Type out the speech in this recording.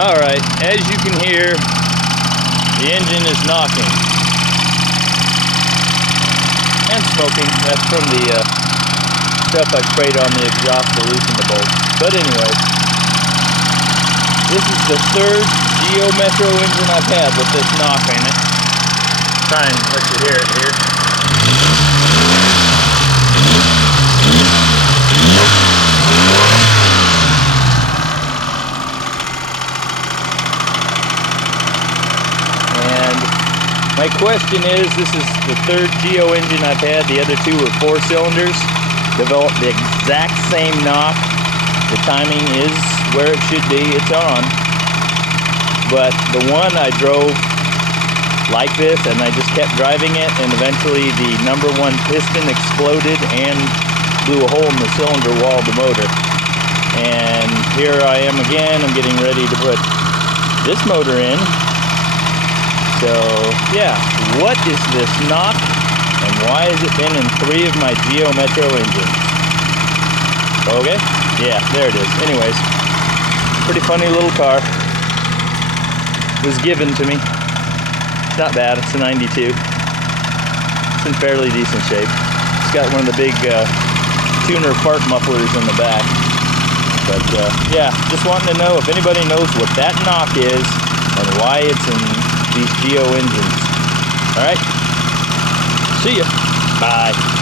Alright, as you can hear, the engine is knocking. And smoking. That's from the stuff I sprayed on the exhaust to loosen the bolts. But anyway, this is the third Geo Metro engine I've had with this knock in it. Try and let you hear it here. My question is, this is the third Geo engine I've had. The other two were 4 cylinders. Developed the exact same knock. The timing is where it should be. It's on. But the one I drove like this, and I just kept driving it, and eventually the number 1 piston exploded and blew a hole in the cylinder wall of the motor. And here I am again. I'm getting ready to put this motor in. So, yeah, what is this knock, and why has it been in 3 of my Geo Metro engines? Okay, yeah, there it is. Anyways, pretty funny little car. It was given to me. It's not bad, it's a 92. It's in fairly decent shape. It's got one of the big tuner fart mufflers in the back. But, yeah, just wanting to know if anybody knows what that knock is and why it's in these Geo engines. Alright, see ya. Bye.